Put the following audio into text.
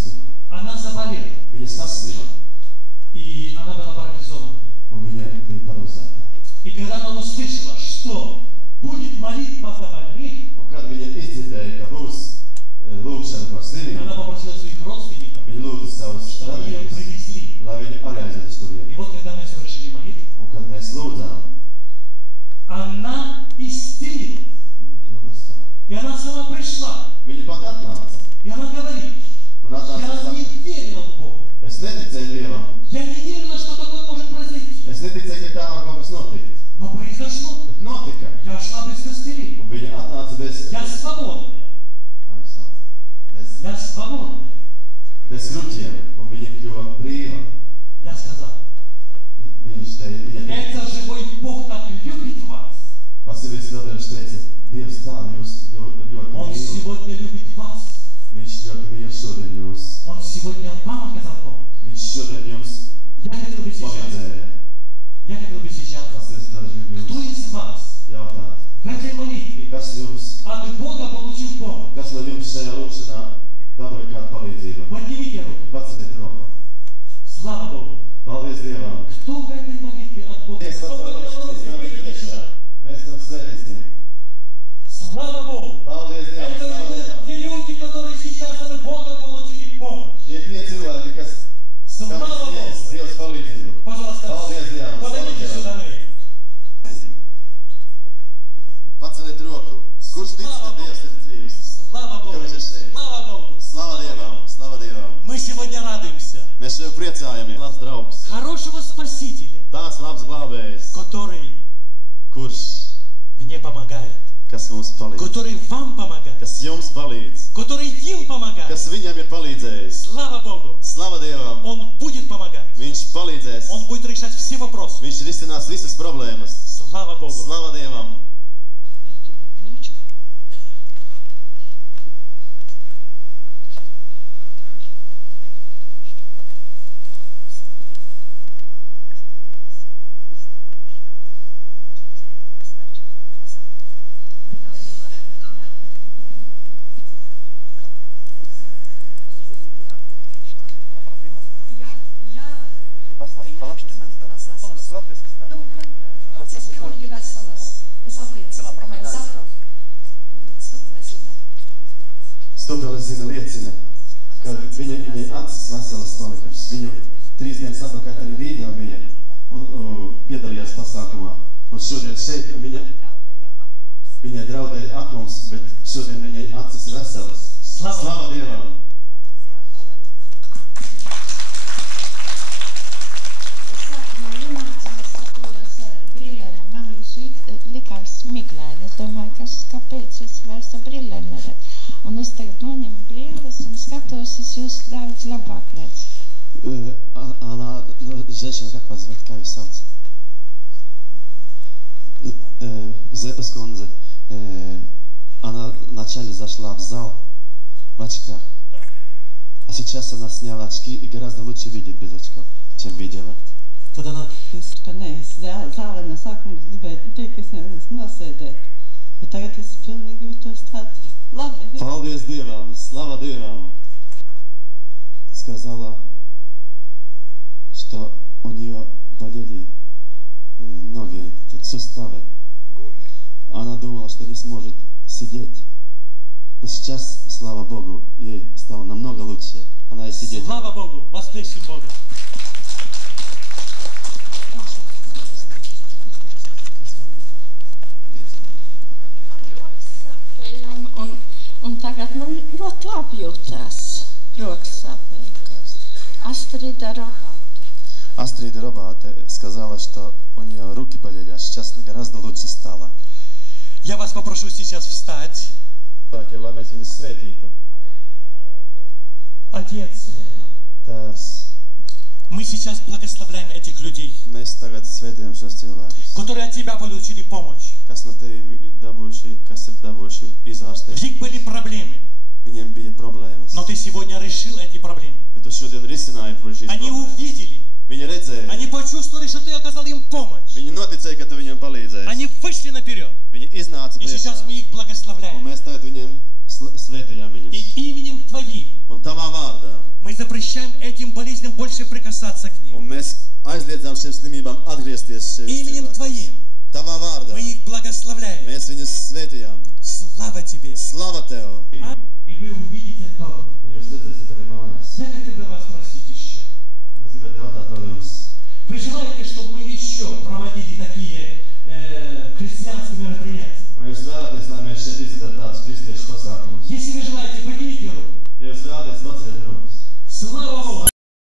sasliма. Она заболела. Viņa saslima. И она была парализована. Un viņa bija paralizēta. И когда она услышала, что будет молитва за больных, Un kad viņa izdzirdēja, ka būs lūgšana par slimību, она попросила своих родственников, viņa lūdza savus чтобы ее radījus, привезли. lai viņu arī aizved uz turieni. И вот когда мы совершили молитву, Un kad mēs lūdzām, она исцелилась. viņa kļuva veselā. И она сама пришла. Viņa pat atnāca. И она говорит, Un atnāca un я не saka, верила в Бога. es neticēju Dievam. Я не верила, что такое может произойти. Es neticēju, ka tā var kaut kas notikt. Но произошло. Bet notika. Я шла без костылей. Un viņa atnāca bez, Я свободная. kā viņš sauc, Я свободная. bez kruķiem. Un viņa kļuva brīva. Я сказал, Viņš teica, это живой Бог так любит вас. Vasilies Pēteris teica, Dievs tā jūs ļoti Он mīl. сегодня любит вас. Viņš ļoti mīl šodien jūs. Он сегодня вам оказал помощь. Viņš šodien jums Я хотел бы сейчас, palīdzēja. Vasilies, кто из вас Jautāt, в этой молитве kas jums, от Бога получил помощь? kas no jums šajā lūkšanā dabūja kādu palīdzību? Поднимите руку. Paceliet roku. Слава Богу. Paldies Dievam. Кто в этой молитве от Бога? Mēs jums svētīsim. Слава Богу. Paldies Dievam. Это Slavu Dievam. те люди, которые сейчас от Бога получили помощь. Šie tie cilvēki, kas Слава Богу. sniedz Dievs palīdzību. Пожалуйста, Paldies Dievam. подойдите Slavu сюда. Dievam. Paceliet roku. Kurš tic, ka Dievs ir dzīvs? Слава Богу. Ka viņš ir šeit. Слава Богу. Slava Dievam. Slava Dievam. Мы сегодня радуемся. Mēs šeit priecājamies. Labs draugs. Хорошего Спасителя, Tāds labs glābējs, который kurš, мне помогает, kas mums palīdz, который вам помогает, kas jums palīdz, который им помогает. kas viņam ir palīdzējis. Слава Богу. Slava Dievam. Он будет помогать. Viņš palīdzēs. Он будет решать все вопросы. Viņš risinās visas problēmas. Слава Богу. Slava Dievam. Stupeles zina liecina, ka viņai acis veselas palikušas. Viņu 3 dienas atpakaļ arī Rīgā bija un piedalījās pasākumā. Un šodien šeit viņai draudēja aklums, bet šodien viņai acis ir veselas. Slava Dievam! Likās miglaini. Es domāju, kāpēc es vairs ar brillēm neredzu. Un es tagad noņemu brilles un skatos, es jūs daudz labāk redzu. Она, женщина, как вас зовут, как ее зовут? Зепес Конзе. Она вначале зашла в зал в очках, а сейчас она сняла очки и гораздо лучше видит без очков, чем видела. Tad она... Ka ne, es zālē no sākuma gribēju teikt, ka es nevaru nosēdēt. Bet tagad es pilnīgi jūtos tāds labi. Paldies Dievam, слава Dievam! Сказала, что у нее болели ноги, суставы. Она думала, что не сможет сидеть. Но сейчас, слава Богу, ей стало намного лучше. Она и сидеть. Слава Богу! Воскресим Бога! Un tagad man ļoti labi jūtās rokas sāpēja. Астрида Робате сказала, что у нее руки болели, а сейчас гораздо лучше стало. Я вас попрошу сейчас встать. Отец, мы сейчас благословляем этих людей, которые от Тебя получили помощь. В них были проблемы, но Ты сегодня решил эти проблемы. Они увидели, они почувствовали, что Ты оказал им помощь. Они вышли наперед. И сейчас мы их благословляем. И именем Твоим Мы запрещаем этим болезням больше прикасаться к ним. Un mēs aizliedzām šiem slimībām atgriezties šeit. Именем Твоим Tavā vārdā. мы их благословляем. Mēs viņus svētījām. Слава Тебе. Slava Tev. И вы увидите дом. Jūs redzēsiet arī mājas. Я хотел бы вас спросить еще. Es gribētu jautāt vēl jums. Вы желаете, чтобы мы еще проводили такие христианские мероприятия? Vai jūs vēlaties, lai mēs šeit izdarām tādus kristiešu pasākumus? Если вы желаете, поднимите руку. Ja jūs vēlaties, paceliet rokas. Слава